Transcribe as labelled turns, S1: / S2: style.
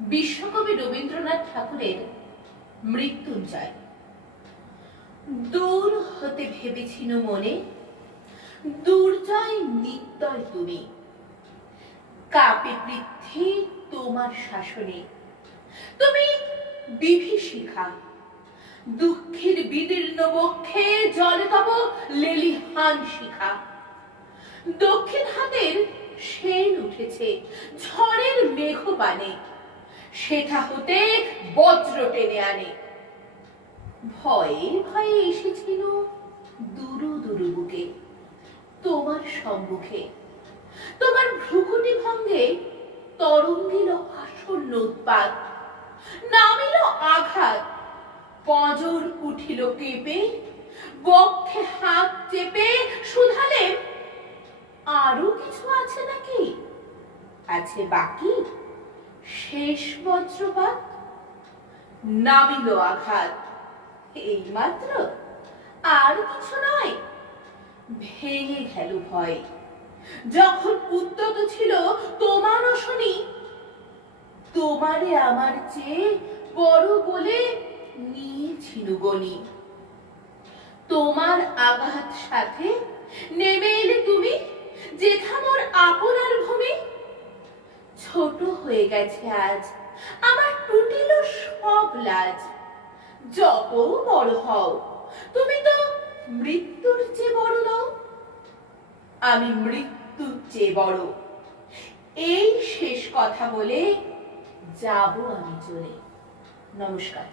S1: বিশ্বকবি রবীন্দ্রনাথ ঠাকুরের মৃত্যুঞ্জয়। দূর হতে ভেবেছিল মনে, দুর্জয় নিত্যয় তুমি। কাপে পৃথ্বী তোমার শাসনে। তুমি বিভীষিখা দুঃখের বিদীর্ণ বক্ষে জলে তব লেলিহান শিখা। দক্ষিণ হাতের সেন উঠেছে, ঝড়ের মেঘবানে সেটা হতে বজ্র টেনে আনে। ভয়ে ভয়ে এসেছিল দুরু দুরু বুকে, তোমার সম্মুখে। তোমার ভ্রুকুটি ভঙ্গে তরঙ্গিল আসন্ন উৎপাত, নামিল আঘাত। পজর উঠিল কেঁপে বক্ষে হাত চেপে শুধালে, আরও কিছু আছে নাকি? আছে বাকি? শেষ বজ্রপাত? নামিল আঘাত। এই মাত্র আর কিছু নয়। ভেঙে গেল ভয়। যখন উদ্যত ছিল তোমারও শুনি তোমারে আমার চেয়ে বড় বলে নিয়েছিল গনি তোমার আঘাত সাথে নেমে এলে তুমি, যেথা মোর আপনার ভূমি ছোট হয়ে গেছে আজ। আমার টুটিল সব লাজ। যত বড় হও, তুমি তো মৃত্যুর চেয়ে বড় নও। আমি মৃত্যুর চেয়ে বড়। এই শেষ কথা বলে যাব আমি চলে। নমস্কার।